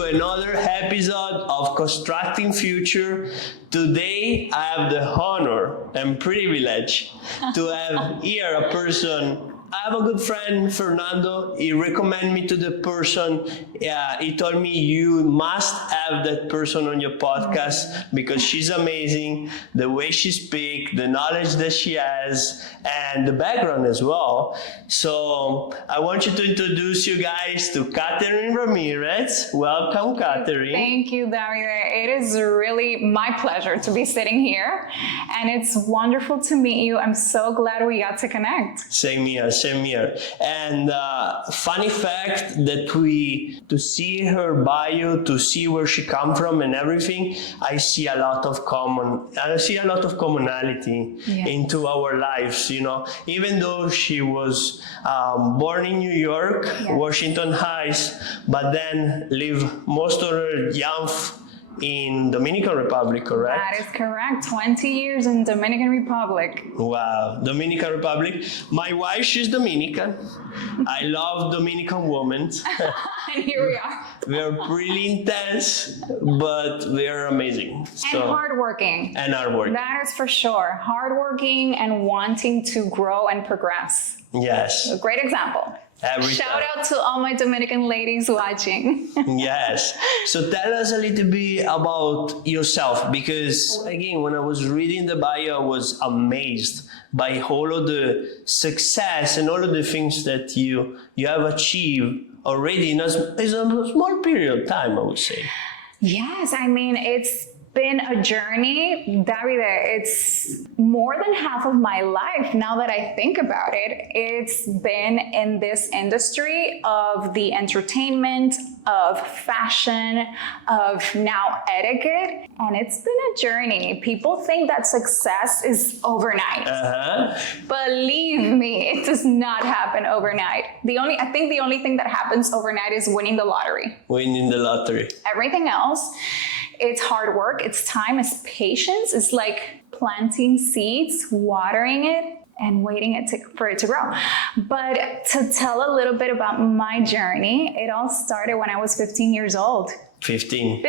to another episode of Constructing Future. Today, I have the honor and privilege to have here a person. I have a good friend, Fernando. He recommended me to the person. He told me you must have that person on your podcast because she's amazing. The way she speaks, the knowledge that she has, and the background as well. So I want you to introduce you guys to Catherine Ramirez. Welcome, Catherine. Thank you, Davide. It is really my pleasure to be sitting here, and it's wonderful to meet you. I'm so glad we got to connect. Same here. And funny fact that to see her bio, to see where she come from and everything, I see a lot of commonality into our lives, you know. Even though she was born in New York, Washington Heights, but then lived most of her young in Dominican Republic, correct? That is correct. 20 years in Dominican Republic. Wow, Dominican Republic. My wife, she's Dominican. I love Dominican women. And here we are. We're really intense, but we're amazing. And hardworking. And hardworking. That is for sure. Hardworking and wanting to grow and progress. Yes. A great example. Shout out to all my Dominican ladies watching. Yes. So tell us a little bit about yourself, because again, when I was reading the bio, I was amazed by all of the success and all of the things that you have achieved already in a small period of time, I would say. Yes, I mean, it's been a journey, Davide. It's more than half of my life now that I think about it. It's been in this industry of the entertainment, of fashion, of now etiquette, and it's been a journey. People think that success is overnight. Believe me, it does not happen overnight. I think the only thing that happens overnight is winning the lottery. Winning the lottery. Everything else, it's hard work, it's time, it's patience. It's like planting seeds, watering it, and waiting for it to grow. But to tell a little bit about my journey, it all started when I was 15 years old. 15.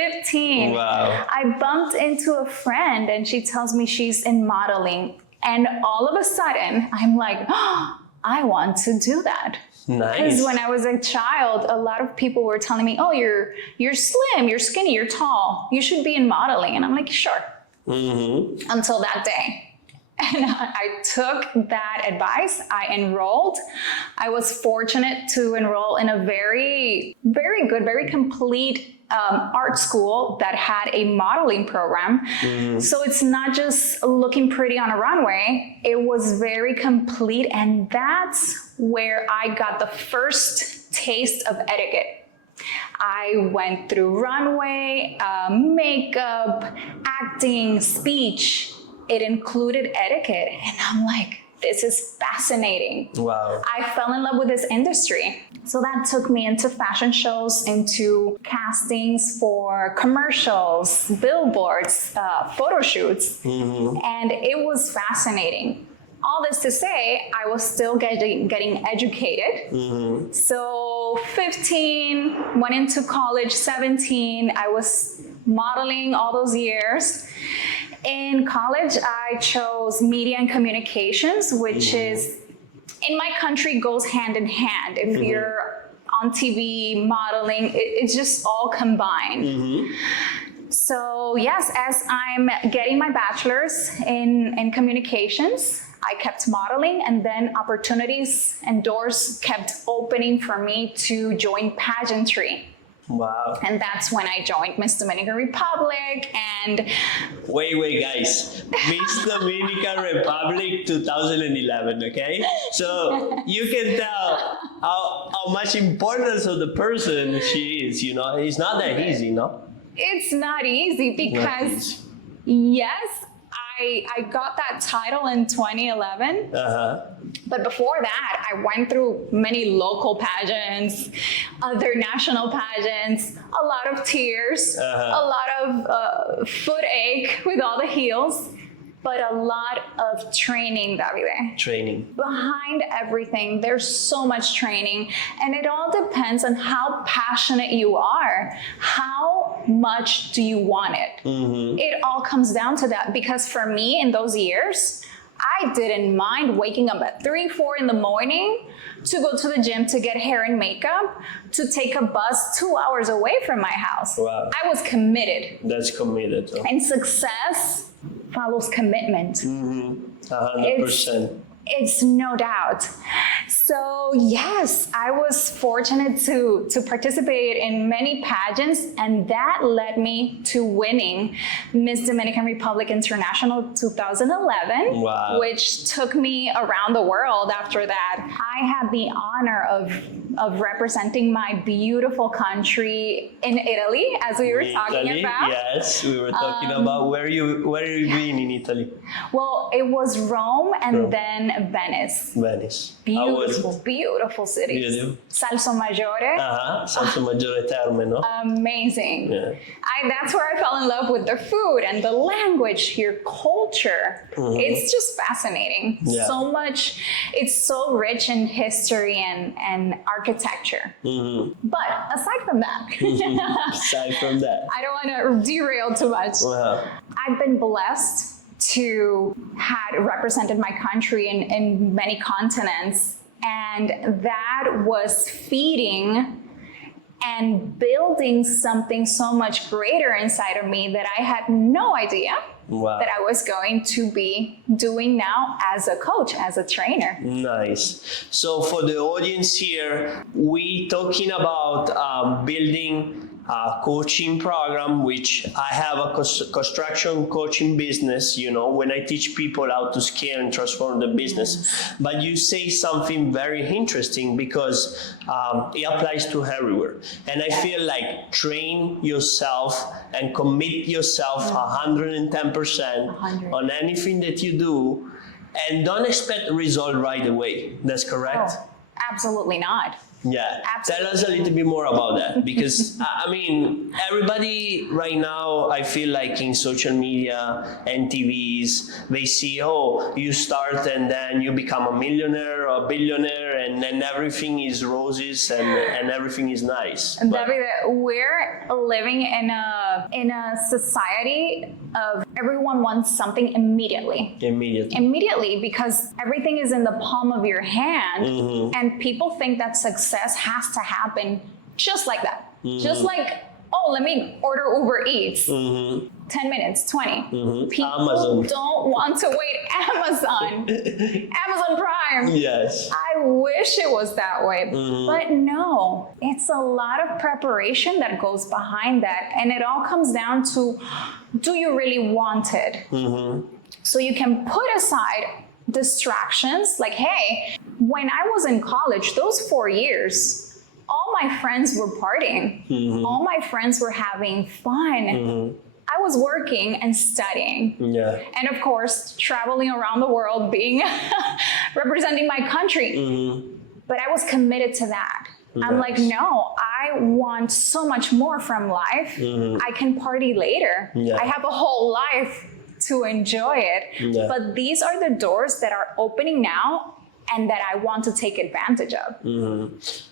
Wow. I bumped into a friend and she tells me she's in modeling. And all of a sudden, I'm like, oh, I want to do that. Nice. Because when I was a child, a lot of people were telling me, oh, you're slim, you're skinny, you're tall, you should be in modeling. And I'm like, sure. Until that day. And I took that advice. I enrolled. I was fortunate to enroll in a very, very good, very complete art school that had a modeling program. So it's not just looking pretty on a runway. It was very complete. And that's where I got the first taste of etiquette. I went through runway, makeup, acting, speech. It included etiquette. And I'm like, this is fascinating. Wow. I fell in love with this industry. So that took me into fashion shows, into castings for commercials, billboards, photo shoots. And it was fascinating. All this to say, I was still getting educated. So 15, went into college, 17, I was modeling all those years. In college, I chose media and communications, which is, in my country, goes hand in hand. If you're on TV, modeling, it's just all combined. So yes, as I'm getting my bachelor's in communications, I kept modeling, and then opportunities and doors kept opening for me to join pageantry. Wow. And that's when I joined Miss Dominican Republic. And wait guys, Miss Dominican Republic 2011, okay? So you can tell how much importance of the person she is, you know. It's not that easy, no? It's not easy because yes, I got that title in 2011. But before that, I went through many local pageants, other national pageants, a lot of tears, a lot of foot ache with all the heels. but a lot of training, Davide. Training. Behind everything, there's so much training, and it all depends on how passionate you are. How much do you want it? It all comes down to that, because for me in those years, I didn't mind waking up at 3, 4 in the morning to go to the gym to get hair and makeup, to take a bus 2 hours away from my house. Wow. I was committed. That's committed. And success follows commitment. 100%. It's no doubt. So yes, I was fortunate to participate in many pageants, and that led me to winning Miss Dominican Republic International 2011, Wow. which took me around the world after that. I had the honor of representing my beautiful country in Italy, as we were talking Italy, about. yes, we were talking about where you been in Italy. Well, it was Rome and then Venice. Venice. How was it? Beautiful cities. Beautiful. Salso Maggiore. Salsa Maggiore Terme, no? Amazing. Yeah. That's where I fell in love with the food and the language, your culture. It's just fascinating. Yeah. So much. It's so rich in history and architecture. But aside from that, Aside from that. I don't want to derail too much. Wow. I've been blessed to had represented my country in many continents, and that was feeding and building something so much greater inside of me that I had no idea that I was going to be doing now as a coach, as a trainer. Nice. So for the audience here, we talking about building a coaching program, which I have a construction coaching business, when I teach people how to scale and transform the business. But you say something very interesting, because it applies to everywhere. And I feel like train yourself and commit yourself 110% on anything that you do, and don't expect a result right away. That's correct? Oh, absolutely not. Yeah, Absolutely. Tell us a little bit more about that, because everybody right now, I feel like in social media and TVs, they see, you start and then you become a millionaire or a billionaire, and then everything is roses and everything is nice. David, we're living in a society of everyone wants something immediately. Immediately, because everything is in the palm of your hand, and people think that success has to happen just like that. Just like, let me order Uber Eats. 10 minutes, 20. People Amazon. don't want to wait. Amazon Prime. Yes. I wish it was that way, but no, it's a lot of preparation that goes behind that. And it all comes down to, do you really want it? So you can put aside distractions, like, hey, when I was in college, those 4 years, all my friends were partying. All my friends were having fun. I was working and studying. Yeah. And of course, traveling around the world, being representing my country. But I was committed to that. Nice. I'm like, no, I want so much more from life. I can party later. Yeah. I have a whole life to enjoy it. Yeah. But these are the doors that are opening now and that I want to take advantage of.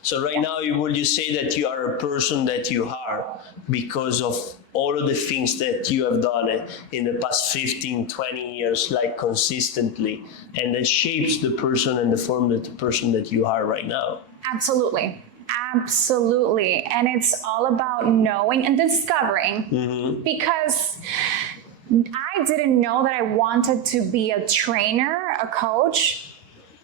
So right now, would you say that you are a person that you are because of all of the things that you have done in the past 15, 20 years, like consistently, and that shapes the person and the form that the person that you are right now? Absolutely. Absolutely. And it's all about knowing and discovering, because I didn't know that I wanted to be a trainer, a coach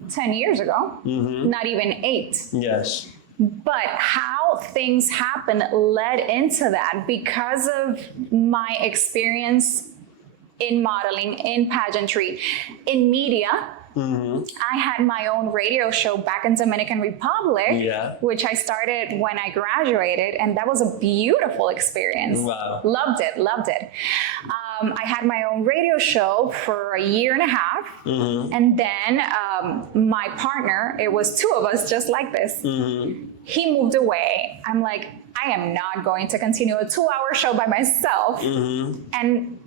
10 years ago, not even 8. Yes. But how things happen led into that because of my experience in modeling, in pageantry, in media. I had my own radio show back in Dominican Republic, which I started when I graduated, and that was a beautiful experience. Wow. Loved it. I had my own radio show for 1.5 years, and then my partner, it was 2 of us just like this, he moved away. I'm like, I am not going to continue a 2-hour show by myself. And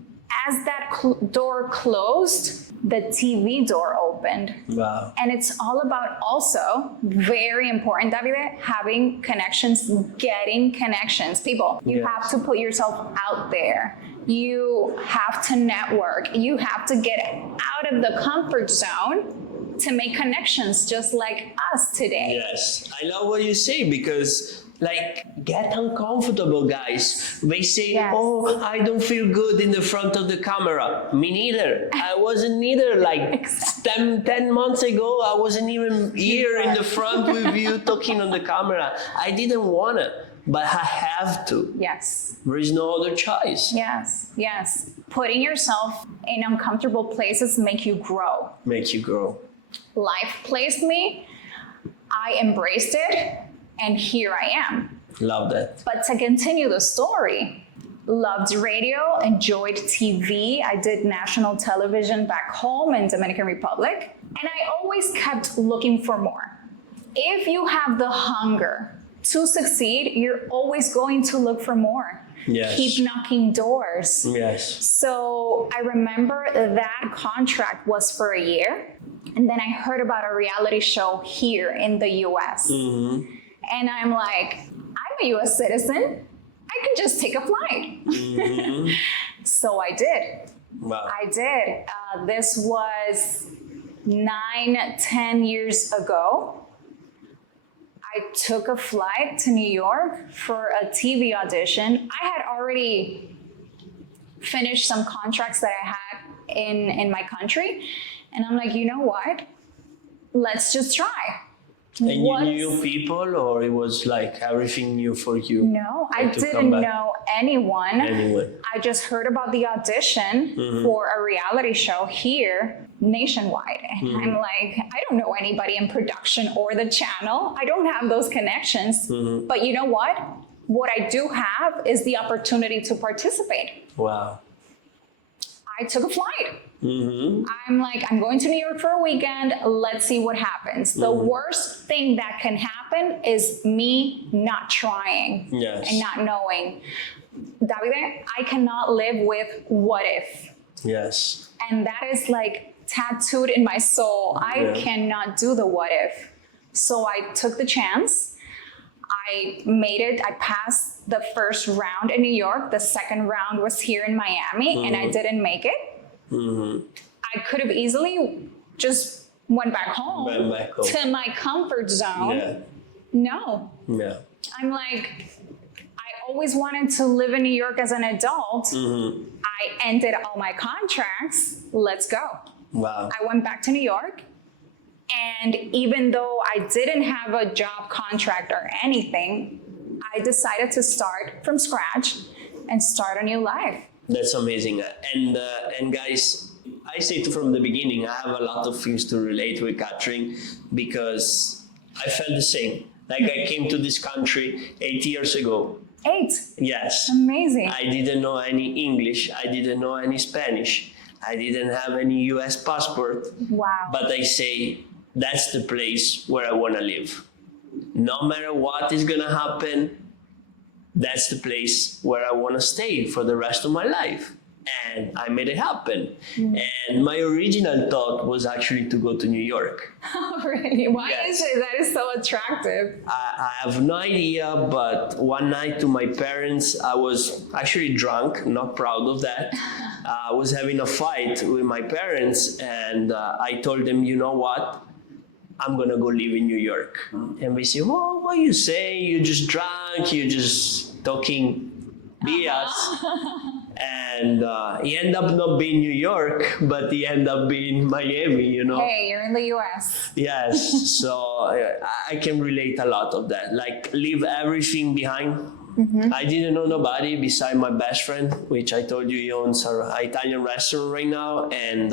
as that door closed, the TV door opened. Wow. And it's all about also, very important, Davide, having connections, getting connections. People, you have to put yourself out there. You have to network. You have to get out of the comfort zone to make connections just like us today. Yes, I love what you say, because like, get uncomfortable, guys. They say, Yes. oh, I don't feel good in the front of the camera. Me neither. I wasn't either. Like Exactly. 10 months ago, I wasn't even here in the front with you talking on the camera. I didn't want to, but I have to. Yes. There is no other choice. Yes. Yes. Putting yourself in uncomfortable places make you grow. Make you grow. Life placed me. I embraced it. And here I am. Love that. But to continue the story, loved radio, enjoyed TV. I did national television back home in Dominican Republic. And I always kept looking for more. If you have the hunger to succeed, you're always going to look for more. Yes. Keep knocking doors. Yes. So I remember that contract was for a year. And then I heard about a reality show here in the US. Mm-hmm. And I'm like, I'm a US citizen. I can just take a flight. Mm-hmm. So I did. Wow. I did. This was 9-10 years ago. I took a flight to New York for a TV audition. I had already finished some contracts that I had in my country. And I'm like, you know what? Let's just try. And you knew people, or it was like everything new for you? No, I Like to come didn't back? know anyone. Anyone. I just heard about the audition for a reality show here nationwide. And I'm like, I don't know anybody in production or the channel. I don't have those connections. But you know what? What I do have is the opportunity to participate. Wow. I took a flight. Mm-hmm. I'm like, I'm going to New York for a weekend. Let's see what happens. The worst thing that can happen is me not trying Yes. and not knowing. Davide, I cannot live with what if. Yes. And that is like tattooed in my soul. I cannot do the what if. So I took the chance. I made it. I passed the first round in New York. The second round was here in Miami, and I didn't make it. I could have easily just went back home, to my comfort zone. Yeah. No. Yeah. I'm like, I always wanted to live in New York as an adult. I ended all my contracts. Let's go. Wow. I went back to New York. And even though I didn't have a job contract or anything, I decided to start from scratch and start a new life. That's amazing. And guys, I say it from the beginning, I have a lot of things to relate with Catherine, because I felt the same. Like, I came to this country 8 years ago. 8. Yes. Amazing. I didn't know any English. I didn't know any Spanish. I didn't have any US passport. Wow. But I say, that's the place where I want to live. No matter what is going to happen, that's the place where I want to stay for the rest of my life. And I made it happen. And my original thought was actually to go to New York. Oh, really? Why Yes. is it? That is so attractive. I have no idea, but one night to my parents, I was actually drunk, not proud of that. I was having a fight with my parents, and I told them, you know what? I'm gonna go live in New York. And they say, well, what are you saying? You're just drunk, you're just talking BS. And he ended up not being New York, but he ended up being Miami, you know? Hey, you're in the US. Yes, so I can relate a lot of that. Like, leave everything behind. I didn't know nobody beside my best friend, which I told you he owns an Italian restaurant right now. And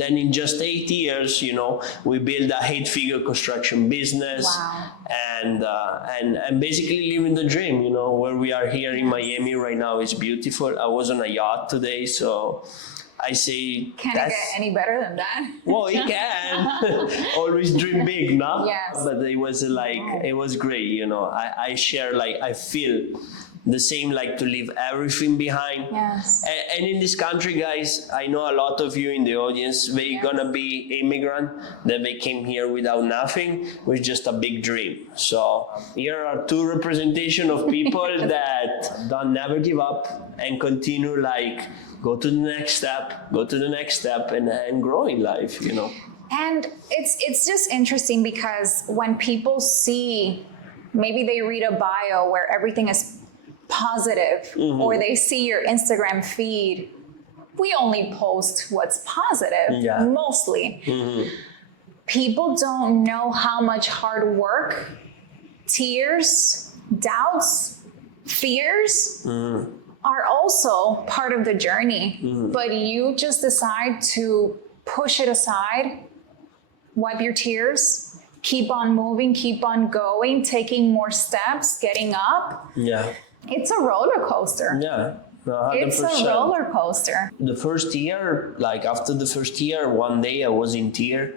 then in just 8 years, you know, we built a 8-figure construction business. Wow. And basically living the dream, you know, where we are here in Miami right now is beautiful. I was on a yacht today, so I say Can it get any better than that? well, it can. Always dream big, no? Yes. But it was like, it was great, you know. I share, like, I feel the same like to leave everything behind. Yes. And in this country, guys, I know a lot of you in the audience, they're gonna be immigrant, that they came here without nothing, with just a big dream. So here are two representation of people that don't never give up and continue like go to the next step and grow in life, you know. And it's just interesting because when people see, maybe they read a bio where everything is positive, or they see your Instagram feed, we only post what's positive, mostly. People don't know how much hard work, tears, doubts, fears are also part of the journey. But you just decide to push it aside, wipe your tears, keep on moving, keep on going, taking more steps, getting up. Yeah. It's a roller coaster. Yeah. 100%. It's a roller coaster. The first year, like after the first year, one day I was in tears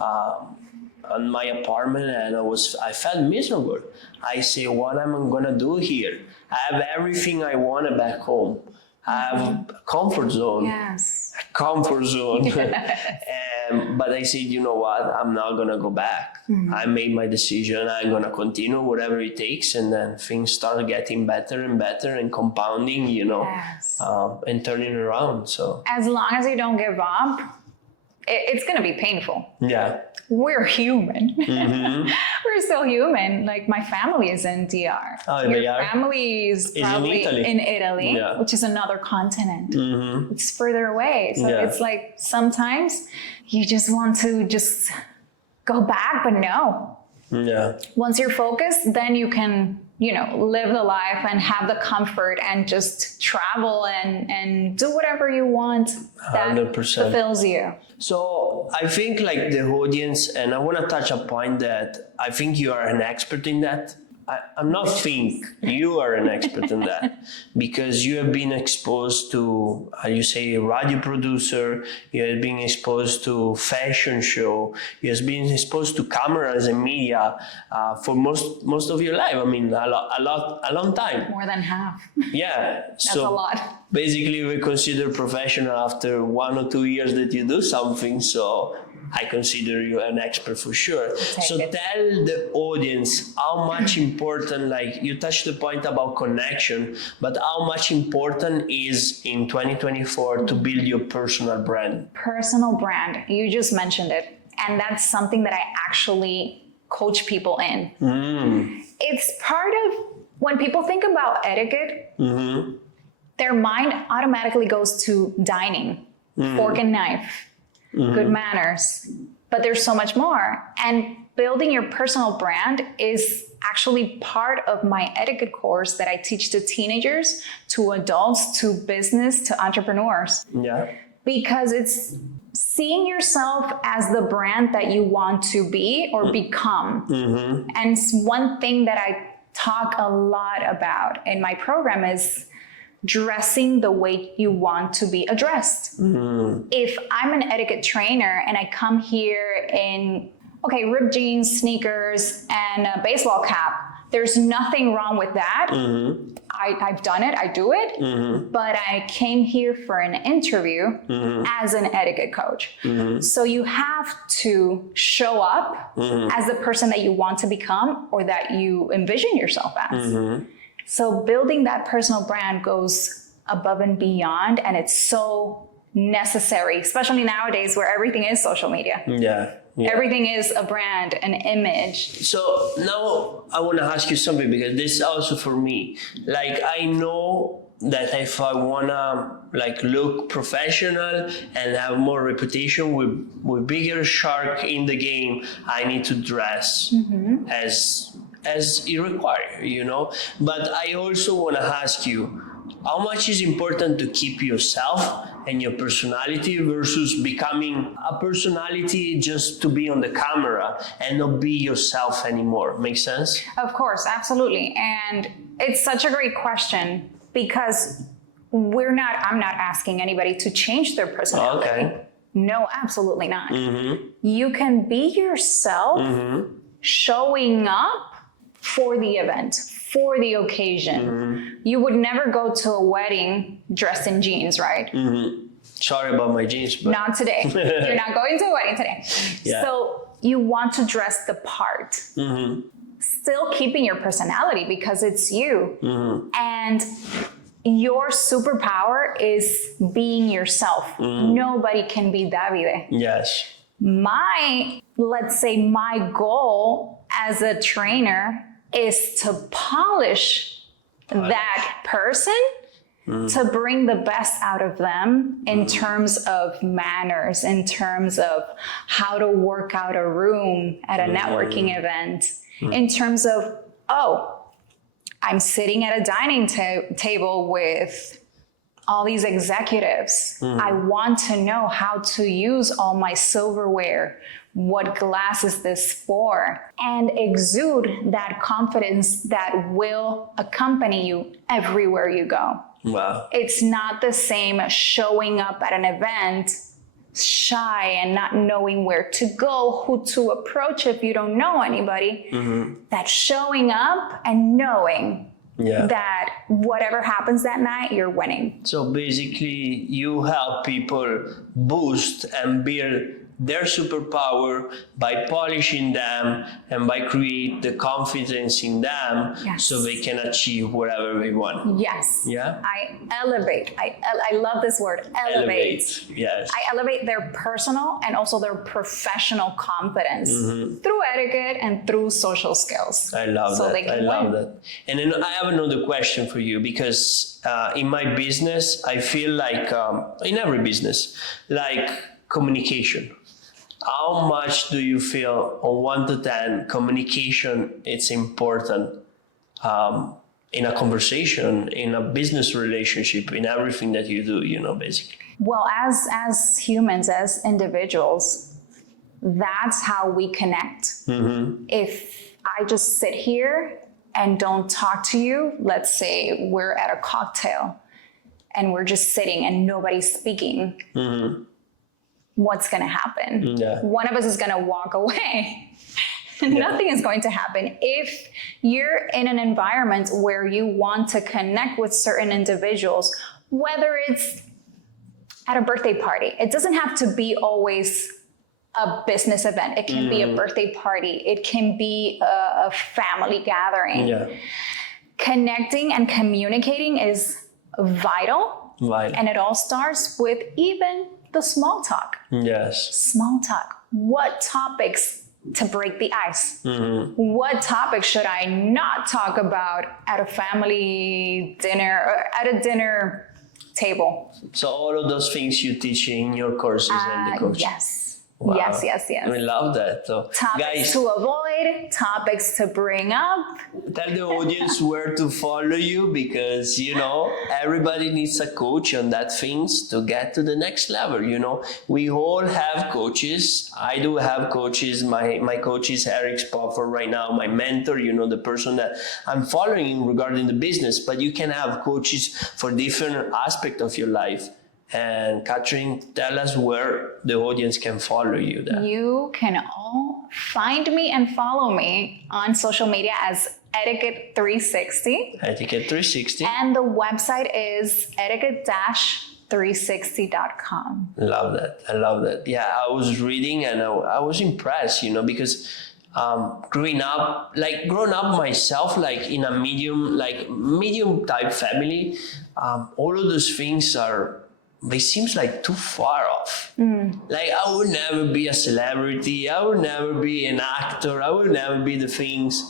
on my apartment and I felt miserable. I say, what am I gonna do here? I have everything I wanted back home. I have a comfort zone. Yes. Comfort zone. But I said, you know what? I'm not gonna go back. I made my decision. I'm gonna continue whatever it takes, and then things start getting better and better and compounding, you know, and turning around. So as long as you don't give up, it's gonna be painful. Yeah. We're human. We're still human. Like my family is in DR. Oh, Your family is probably in Italy, which is another continent. It's further away. So it's like sometimes you just want to just go back, but no. Yeah. Once you're focused, then you can, you know, live the life and have the comfort and just travel and do whatever you want that 100%. fulfills you. So I think like the audience, and I want to touch a point that I think you are an expert in that. I'm not think you are an expert in that because you have been exposed to, how you say, radio producer, you have been exposed to fashion show, you have been exposed to cameras and media for most of your life. I mean, a long time. More than half. Yeah. That's a lot. Basically, we consider professional after 1 or 2 years that you do something. So I consider you an expert for sure. So tell the audience how much important, like you touched the point about connection, but how much important is in 2024 to build your personal brand? Personal brand, you just mentioned it. And that's something that I actually coach people in. It's part of, when people think about etiquette, their mind automatically goes to dining, fork and knife, good manners, but there's so much more. And building your personal brand is actually part of my etiquette course that I teach to teenagers, to adults, to business, to entrepreneurs. Yeah. Because it's seeing yourself as the brand that you want to be or become. And it's one thing that I talk a lot about in my program is dressing the way you want to be addressed. If I'm an etiquette trainer and I come here in, ripped jeans, sneakers, and a baseball cap, there's nothing wrong with that. I've done it, I do it, but I came here for an interview as an etiquette coach. So you have to show up as the person that you want to become or that you envision yourself as. So building that personal brand goes above and beyond, and it's so necessary, especially nowadays where everything is social media. Yeah. Everything is a brand, an image. So now I want to ask you something, because this is also for me. Like, I know that if I want to like look professional and have more reputation with bigger shark in the game, I need to dress as it requires, you know. But I also want to ask you, how much is important to keep yourself and your personality versus becoming a personality just to be on the camera and not be yourself anymore? Make sense? Of course, absolutely. And it's such a great question because I'm not asking anybody to change their personality. Okay. No, absolutely not. You can be yourself showing up for the event, for the occasion. You would never go to a wedding dressed in jeans, right? Sorry about my jeans, but Not today. You're not going to a wedding today. Yeah. So you want to dress the part. Still keeping your personality because it's you. And your superpower is being yourself. Nobody can be Davide. yes. Let's say my goal as a trainer is to polish that person to bring the best out of them in terms of manners, in terms of how to work out a room at a networking event, in terms of, I'm sitting at a dining table with all these executives. I want to know how to use all my silverware. What glass is this for? And exude that confidence that will accompany you everywhere you go. Wow. It's not the same showing up at an event shy and not knowing where to go, who to approach if you don't know anybody. That showing up and knowing that whatever happens that night, you're winning. So basically, you help people boost and build their superpower by polishing them and by create the confidence in them so they can achieve whatever they want. Yes. Yeah? I elevate. I love this word, elevate. Yes. I elevate their personal and also their professional confidence through etiquette and through social skills. I love so that. They can I love win. that. And then I have another question for you because in my business, I feel like, in every business, like communication. How much do you feel on 1 to 10 communication it's important in a conversation, in a business relationship, in everything that you do, basically? Well, as humans, as individuals, that's how we connect. If I just sit here and don't talk to you, let's say we're at a cocktail and we're just sitting and nobody's speaking, what's going to happen? One of us is going to walk away. Nothing is going to happen. If you're in an environment where you want to connect with certain individuals, whether it's at a birthday party, it doesn't have to be always a business event. It can be a birthday party. It can be a family gathering. Connecting and communicating is vital. And it all starts with even the small talk. Small talk. What topics to break the ice? What topics should I not talk about at a family dinner or at a dinner table? So all of those things you teach in your courses and the coaching. Yes. Wow. Yes. I love that. So, Topics guys, to avoid, topics to bring up. tell the audience where to follow you because, everybody needs a coach on that things to get to the next level. We all have coaches. I do have coaches. My coach is Eric Spoffer right now, my mentor, the person that I'm following regarding the business. But you can have coaches for different aspects of your life. And Catherine, tell us where the audience can follow you there. You can all find me and follow me on social media as Etiquette 360. Etiquette 360. And the website is etiquette-360.com. Love that. I love that. Yeah, I was reading and I was impressed, because growing up myself, like in a medium type family, all of those things they seems like too far off. Like I would never be a celebrity. I would never be an actor. I would never be the things.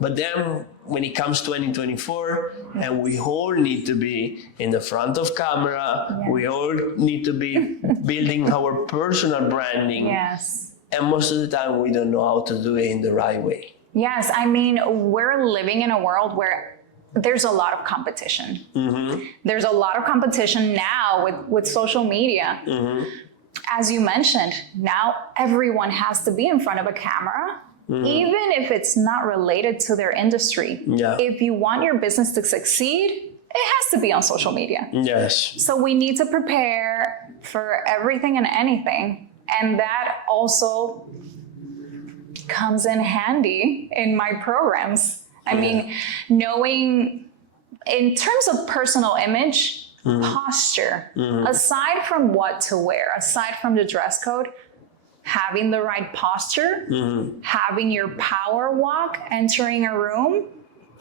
But then when it comes 2024 and we all need to be in the front of camera, we all need to be building our personal branding. Yes. And most of the time we don't know how to do it in the right way. Yes, I mean, we're living in a world where there's a lot of competition. There's a lot of competition now with social media. As you mentioned, now everyone has to be in front of a camera, even if it's not related to their industry. If you want your business to succeed, it has to be on social media. Yes. So we need to prepare for everything and anything. And that also comes in handy in my programs. I mean, knowing in terms of personal image, posture, aside from what to wear, aside from the dress code, having the right posture, having your power walk, entering a room,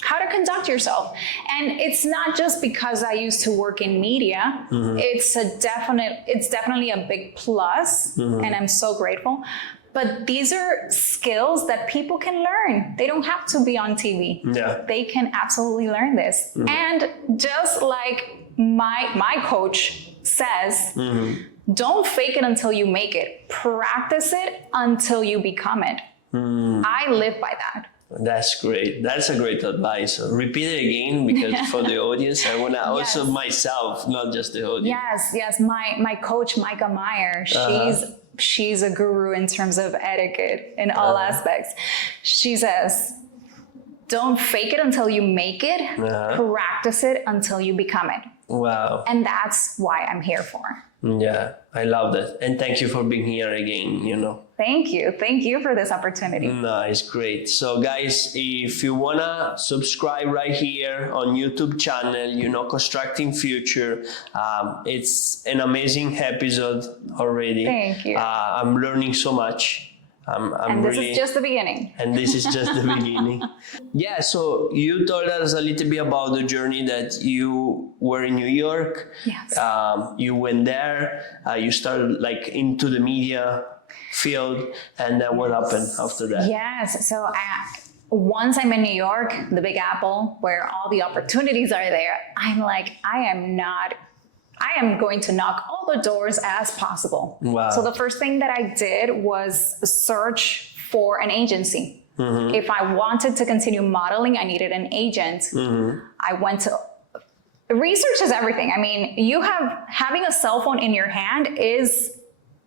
how to conduct yourself. And it's not just because I used to work in media. It's definitely a big plus, and I'm so grateful. But these are skills that people can learn. They don't have to be on TV. Yeah. They can absolutely learn this. And just like my coach says, don't fake it until you make it. Practice it until you become it. I live by that. That's great. That's a great advice. Repeat it again, because for the audience, I want to also myself, not just the audience. Yes. My coach, Micah Meyer, she's a guru in terms of etiquette in all aspects. She says, don't fake it until you make it. Practice it until you become it. Wow. And that's why I'm here for. Yeah, I love that. And thank you for being here again, Thank you for this opportunity. Nice, great. So guys, if you wanna subscribe right here on YouTube channel, Constructing Future, it's an amazing episode already. Thank you. I'm learning so much. And this is just the beginning. And this is just the beginning. Yeah, so you told us a little bit about the journey that you were in New York. Yes. You went there, you started into the media field, and then what happened after that? Yes, so once I'm in New York, the Big Apple, where all the opportunities are there, I'm like, I am going to knock all the doors as possible. Wow. So the first thing that I did was search for an agency. If I wanted to continue modeling, I needed an agent. I went to research is everything. I mean, having a cell phone in your hand is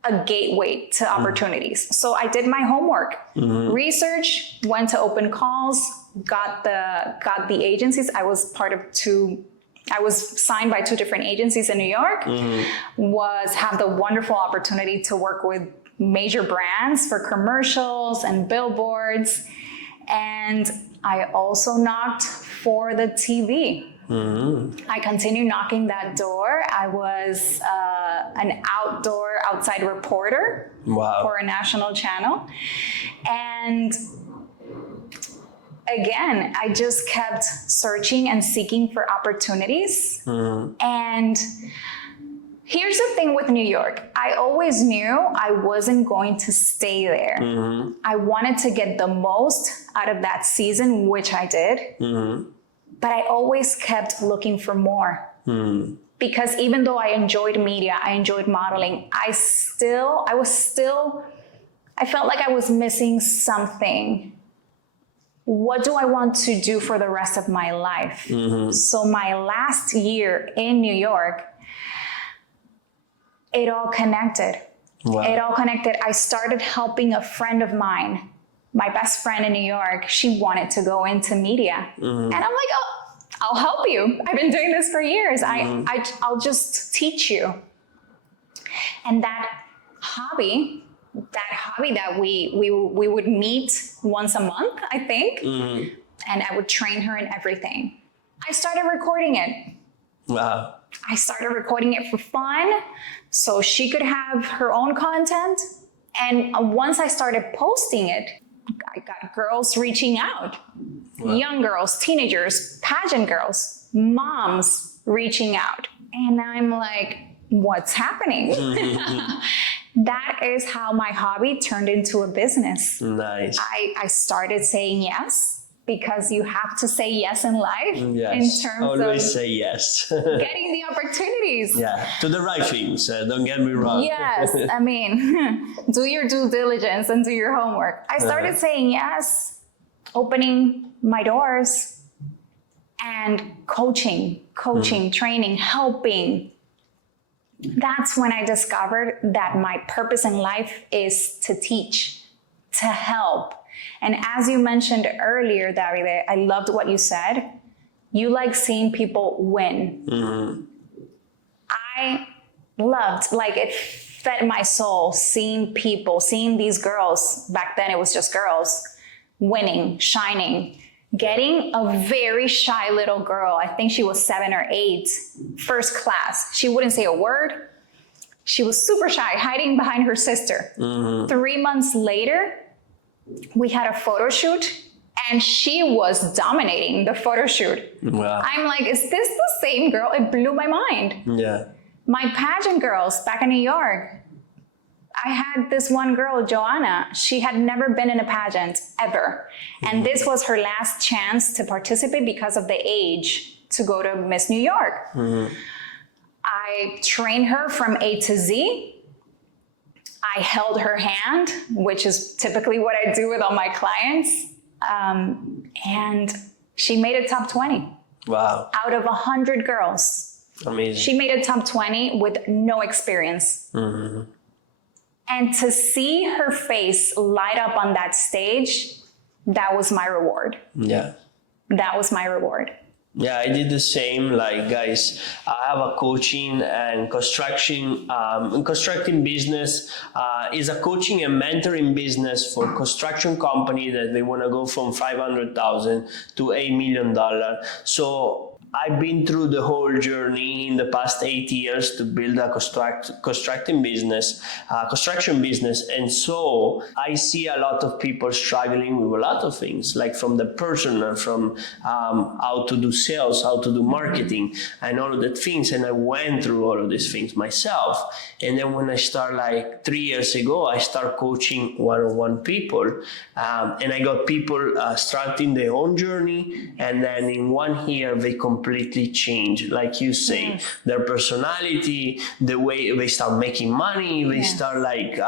a gateway to opportunities. So I did my homework, research, went to open calls, got the agencies. I was signed by 2 different agencies in New York, have the wonderful opportunity to work with major brands for commercials and billboards. And I also knocked for the TV. I continued knocking that door. I was an outside reporter for a national channel. And again, I just kept searching and seeking for opportunities. And here's the thing with New York. I always knew I wasn't going to stay there. I wanted to get the most out of that season, which I did. But I always kept looking for more. Because even though I enjoyed media, I enjoyed modeling, I felt like I was missing something. What do I want to do for the rest of my life? So my last year in New York, it all connected. It all connected. I started helping a friend of mine, my best friend in New York. She wanted to go into media. And I'm like, oh, I'll help you. I've been doing this for years. I'll just teach you. And that hobby that we would meet once a month, I think, and I would train her in everything. I started recording it. Wow. I started recording it for fun, so she could have her own content. And once I started posting it, I got girls reaching out. Wow. Young girls, teenagers, pageant girls, moms reaching out. And I'm like, what's happening? That is how my hobby turned into a business. Nice. I started saying yes, because you have to say yes in life. In terms always of say yes. getting the opportunities. Yeah, to the right things. Don't get me wrong. Yes, I mean, do your due diligence and do your homework. I started saying yes, opening my doors, and coaching, training, helping. That's when I discovered that my purpose in life is to teach, to help. And as you mentioned earlier, Davide, I loved what you said. You like seeing people win. I loved, it fed my soul, seeing people, seeing these girls, back then it was just girls, winning, shining, getting a very shy little girl, I think she was 7 or 8, first class. She wouldn't say a word. She was super shy, hiding behind her sister. 3 months later, we had a photo shoot and she was dominating the photo shoot. Wow. I'm like, is this the same girl? It blew my mind. Yeah. My pageant girls back in New York, I had this one girl, Joanna. She had never been in a pageant ever. And this was her last chance to participate because of the age to go to Miss New York. I trained her from A to Z. I held her hand, which is typically what I do with all my clients. And she made a top 20. Wow. Out of 100 girls. Amazing. She made a top 20 with no experience. And to see her face light up on that stage, that was my reward. Yeah. That was my reward. Yeah, I did the same. Like, guys, I have a coaching and constructing business. Is a coaching and mentoring business for construction company that they want to go from $500,000 to $1 million. So I've been through the whole journey in the past 8 years to build a construction business. And so I see a lot of people struggling with a lot of things, like from the personal, from how to do sales, how to do marketing, and all of the things. And I went through all of these things myself. And then when I start like 3 years ago, I start coaching one-on-one people. And I got people starting their own journey. And then in 1 year, they completely change, like you say, their personality, the way they start making money, they start like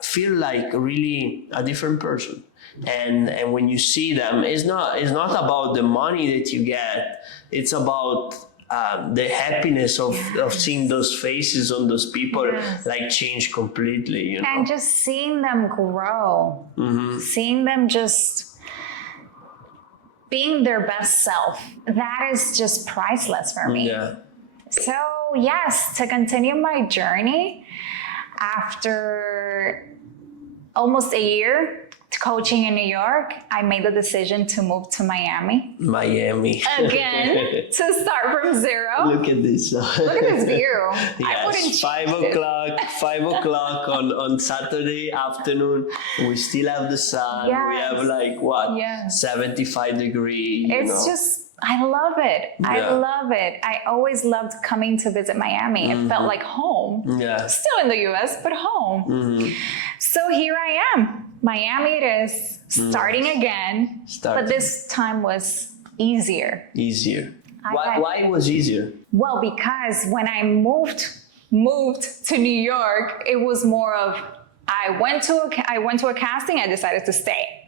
feel like really a different person. And when you see them, it's not about the money that you get, it's about the happiness of seeing those faces on those people like change completely, you know. And just seeing them grow, seeing them just being their best self, that is just priceless for me. Yeah. So yes, to continue my journey, after almost a year coaching in New York, I made the decision to move to Miami. Again, to start from zero. Look at this. Look at this view. Yes, 5 o'clock on Saturday afternoon. We still have the sun. Yes. We have like what? 75 degrees. It's just, I love it. I love it. I always loved coming to visit Miami. It felt like home. Yeah. Still in the US, but home. So here I am. Miami it is, starting again. But this time was easier. Why it was easier? Well, because when I moved to New York, it was more of I went to a casting, I decided to stay.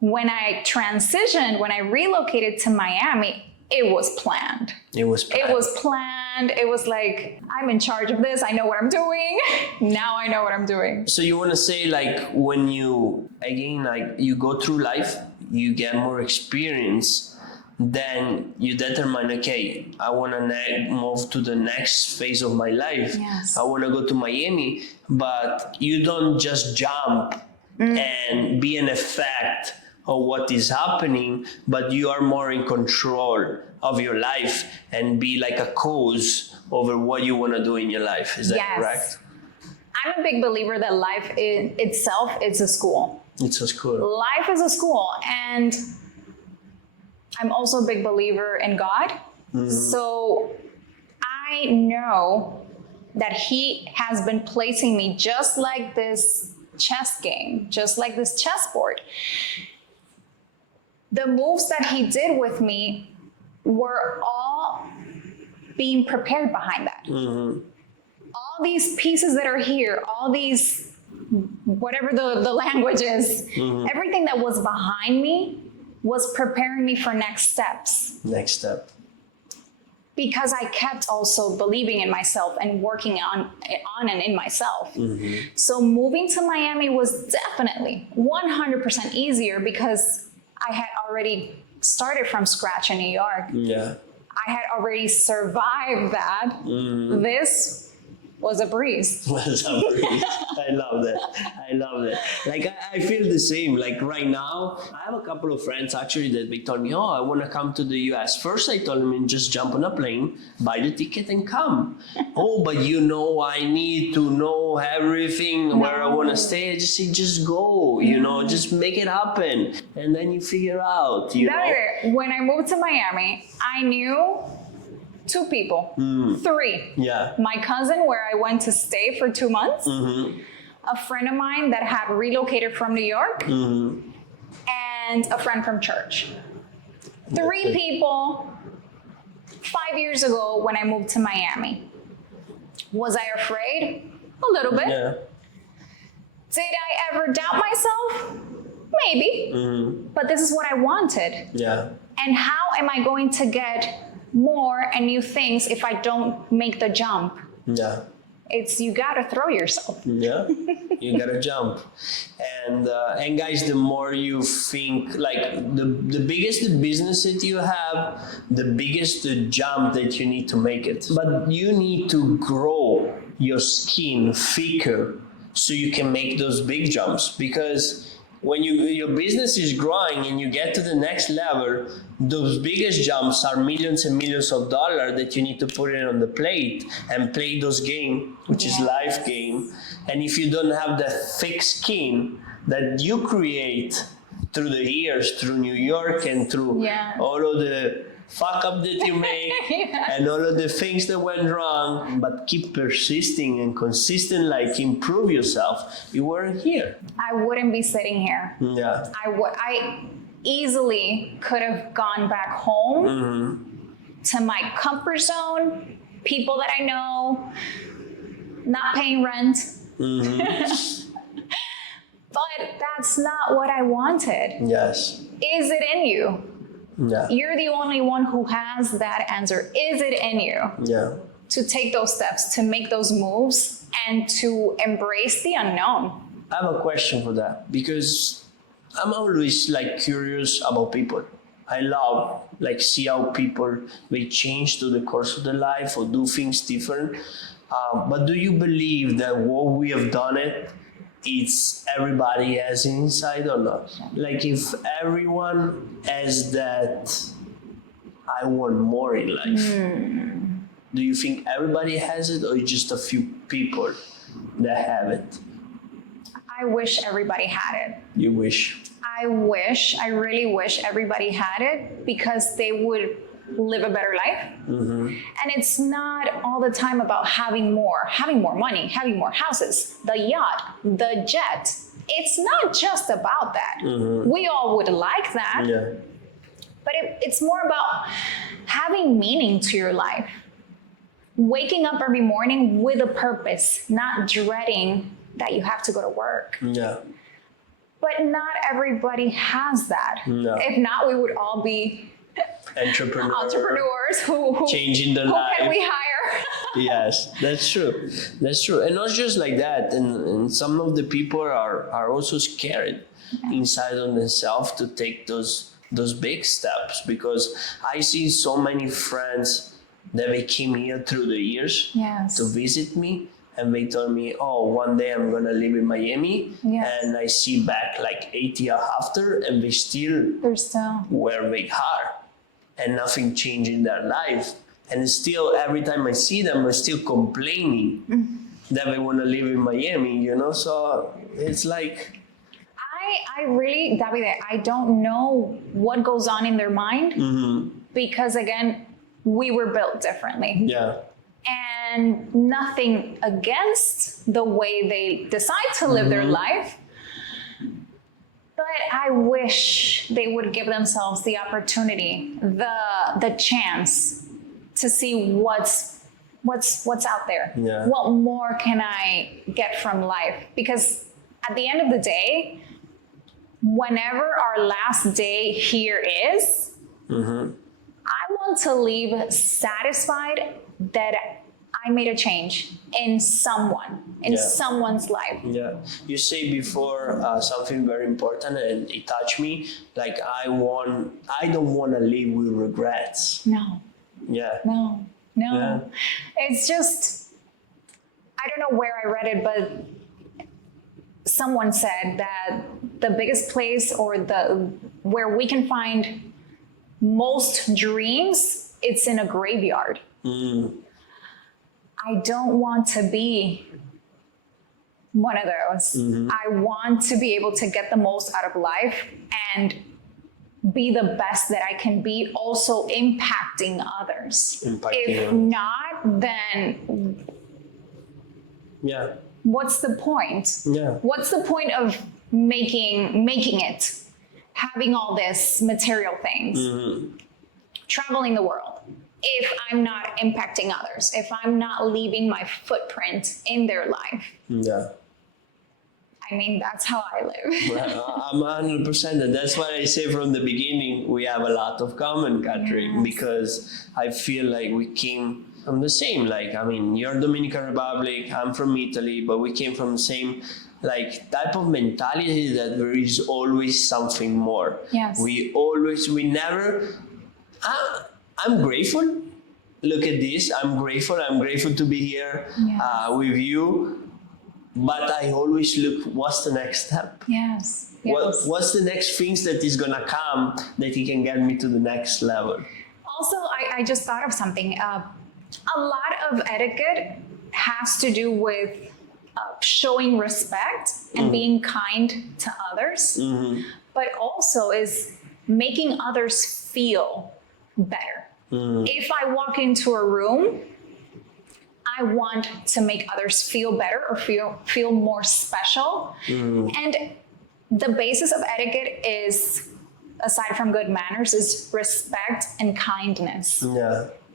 When I transitioned, when I relocated to Miami, it was planned. It was planned. It was like, I'm in charge of this. I know what I'm doing. Now I know what I'm doing. So you want to say like when you, again, like you go through life, you get more experience, then you determine, okay, I want to move to the next phase of my life. Yes. I want to go to Miami, but you don't just jump and be an effect of what is happening, but you are more in control of your life and be like a cause over what you want to do in your life. Is that correct? I'm a big believer that life itself is a school. It's a school. Life is a school. And I'm also a big believer in God. So I know that He has been placing me just like this chess game, just like this chessboard. The moves that He did with me were all being prepared behind that. All these pieces that are here, all these, whatever the language is, everything that was behind me was preparing me for next steps. Next step. Because I kept also believing in myself and working on and in myself. So moving to Miami was definitely 100% easier because I had already started from scratch in New York. I had already survived that. This was a breeze. Was a breeze. I love that. I love that. Like I feel the same. Like right now, I have a couple of friends actually that they told me, oh, I want to come to the US. First, I told them, just jump on a plane, buy the ticket, and come. Oh, but I need to know everything where I want to stay. I just say, just go. Just make it happen, and then you figure out. When I moved to Miami, I knew 2 people, 3. Yeah. My cousin, where I went to stay for 2 months, a friend of mine that had relocated from New York, and a friend from church. 3 people 5 years ago when I moved to Miami. Was I afraid? A little bit. Yeah. Did I ever doubt myself? Maybe. But this is what I wanted. Yeah. And how am I going to get more and new things if I don't make the jump? Yeah. You gotta throw yourself. Yeah, you gotta jump, and guys, the more you think, like the biggest the business that you have, the biggest the jump that you need to make it. But you need to grow your skin thicker so you can make those big jumps, because when your business is growing and you get to the next level, those biggest jumps are millions and millions of dollars that you need to put in on the plate and play those game, which is life game. And if you don't have that thick skin that you create through the years, through New York and through all of the fuck up that you make and all of the things that went wrong, but keep persisting and consistent, like improve yourself, you weren't here. I wouldn't be sitting here. Yeah. I easily could have gone back home to my comfort zone, people that I know, not paying rent. But that's not what I wanted. Yes. Is it in you? Yeah. You're the only one who has that answer. Is it in you? Yeah. To take those steps, to make those moves, and to embrace the unknown. I have a question for that, because I'm always like curious about people. I love like see how people may change through the course of their life or do things different. But do you believe that what we have done it's everybody has inside or not? Like if everyone has that, I want more in life. Do you think everybody has it, or just a few people that have it? I wish everybody had it. You wish? I really wish everybody had it, because they would live a better life. And it's not all the time about having more money, having more houses, the yacht, the jet. It's not just about that. We all would like that. Yeah. But it's more about having meaning to your life. Waking up every morning with a purpose, not dreading that you have to go to work. Yeah. But not everybody has that. No. If not, we would all be entrepreneurs who changing the who life. Can we hire? Yes, that's true. That's true. And not just like that. And some of the people are also scared inside on themselves to take those big steps, because I see so many friends that they came here through the years to visit me, and they told me, oh, one day I'm gonna live in Miami, and I see back like 8 years after, and they're still where they are, and nothing changed in their life. And still, every time I see them, they're still complaining that they want to live in Miami, you know? So it's like... I really, Davide, I don't know what goes on in their mind, because again, we were built differently. Yeah. And nothing against the way they decide to live their life. But I wish they would give themselves the opportunity, the chance to see what's out there. Yeah. What more can I get from life? Because at the end of the day, whenever our last day here is, I want to leave satisfied that I made a change in someone's life. Yeah. You say before something very important, and it touched me. Like I don't want to live with regrets. No. Yeah. No. Yeah. It's just, I don't know where I read it, but someone said that the biggest place or where we can find most dreams, it's in a graveyard. I don't want to be one of those. I want to be able to get the most out of life and be the best that I can be, also impacting others. If not, then what's the point? What's the point of making it, having all this material things, traveling the world, if I'm not impacting others, if I'm not leaving my footprint in their life? I mean, that's how I live. Well, I'm 100%, and that's why I say from the beginning we have a lot of common, Catherine, because I feel like we came from the same, like, I mean, you're Dominican Republic, I'm from Italy, but we came from the same like type of mentality that there is always something more. We never, I'm grateful. Look at this, I'm grateful to be here with you. But I always look, what's the next step? What's the next things that is gonna come that he can get me to the next level? Also, I just thought of something. A lot of etiquette has to do with showing respect and being kind to others, but also is making others feel better. If I walk into a room, I want to make others feel better or feel more special. And the basis of etiquette is, aside from good manners, is respect and kindness.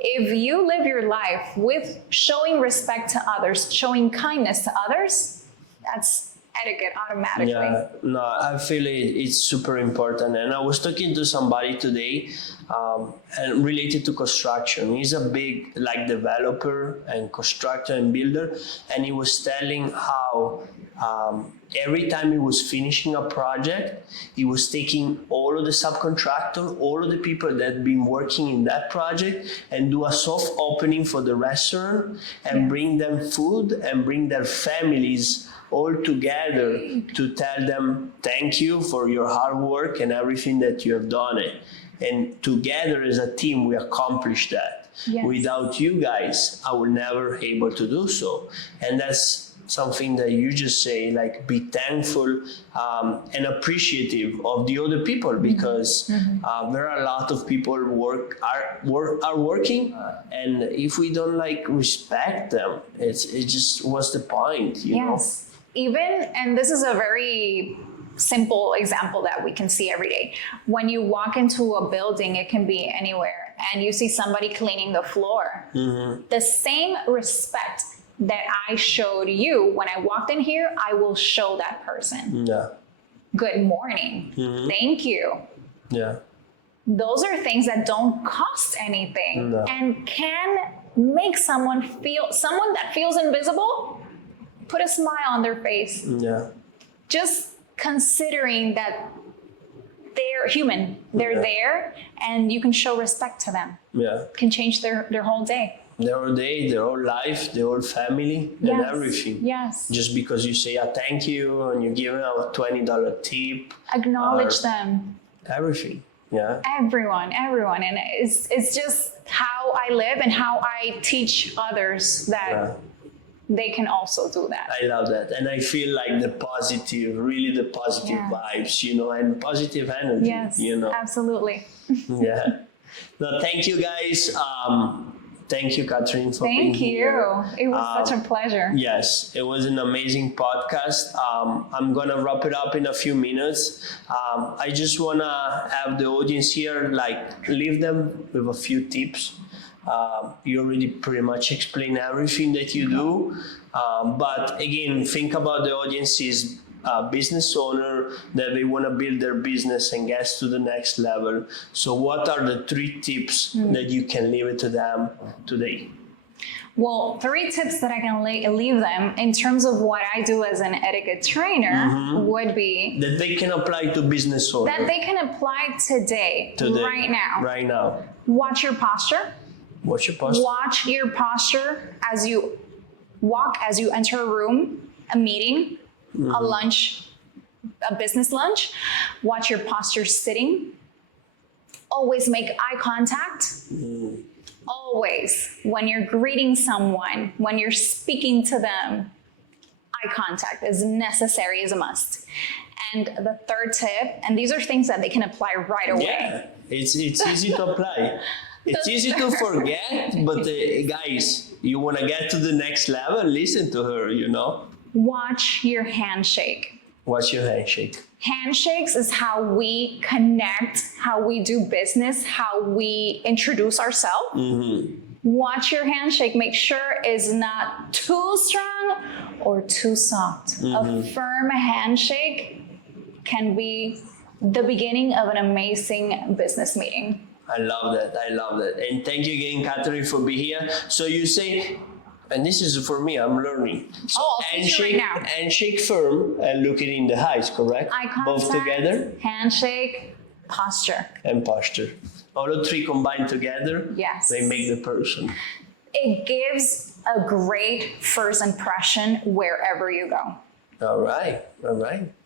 If you live your life with showing respect to others, showing kindness to others, that's etiquette automatically. No, I feel it's super important. And I was talking to somebody today and related to construction. He's a big developer and constructor and builder, and he was telling how every time he was finishing a project, he was taking all of the subcontractor, all of the people that had been working in that project, and do a soft opening for the restaurant and bring them food and bring their families all together to tell them thank you for your hard work and everything that you have done it. And together as a team, we accomplished that. Without you guys, I would never able to do so. And that's something that you just say, like, be thankful and appreciative of the other people, because there are a lot of people are working, and if we don't respect them, it's just, what's the point, you know? Even, and this is a very simple example that we can see every day. When you walk into a building, it can be anywhere, and you see somebody cleaning the floor, the same respect that I showed you when I walked in here, I will show that person. Good morning. Thank you. Those are things that don't cost anything and can make someone that feels invisible, put a smile on their face. Just considering that they're human, they're there, and you can show respect to them. Can change their whole day. Their whole day, their whole life, their whole family, and everything. Just because you say a thank you and you give them a $20 tip. Acknowledge them. Everything. Everyone. And it's just how I live and how I teach others that they can also do that. I love that. And I feel like really the positive vibes, and positive energy. Absolutely. No, thank you guys. Thank you, Catherine, for being here. Thank you. It was such a pleasure. Yes, it was an amazing podcast. I'm going to wrap it up in a few minutes. I just want to have the audience here, leave them with a few tips. You already pretty much explained everything that you do. But again, think about the audience's business owner that they want to build their business and get to the next level. So what are the 3 tips that you can leave it to them today? Well, 3 tips that I can leave them in terms of what I do as an etiquette trainer would be that they can apply to business owners. That they can apply today, right now. Watch your posture. Watch your posture. Watch your posture as you walk as you enter a room, a meeting, a lunch, a business lunch. Watch your posture sitting. Always make eye contact. Always. When you're greeting someone, when you're speaking to them, eye contact is necessary, is a must. And the third tip, and these are things that they can apply right away. Yeah, it's easy to apply. It's easy to forget, but guys, you want to get to the next level, listen to her, you know? Watch your handshake. What's your handshake? Handshakes is how we connect, how we do business, how we introduce ourselves. Watch your handshake. Make sure it's not too strong or too soft. A firm handshake can be the beginning of an amazing business meeting. I love that. I love that. And thank you again, Catherine, for being here. So you say, and this is for me, I'm learning. So I'll teach you right now. handshake firm and looking in the eyes, correct? Eye contact, both together? handshake, posture. And posture. All the three combined together, Yes. they make the person. It gives a great first impression wherever you go. All right.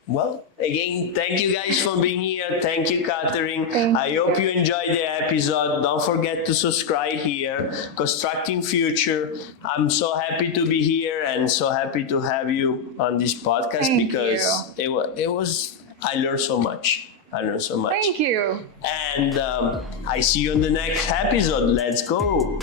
Well, again, thank you guys for being here. Thank you, Catherine. I hope you enjoyed the episode. Don't forget to subscribe here. Constructing Future. I'm so happy to be here and so happy to have you on this podcast because it was. I learned so much. Thank you. And I see you on the next episode. Let's go.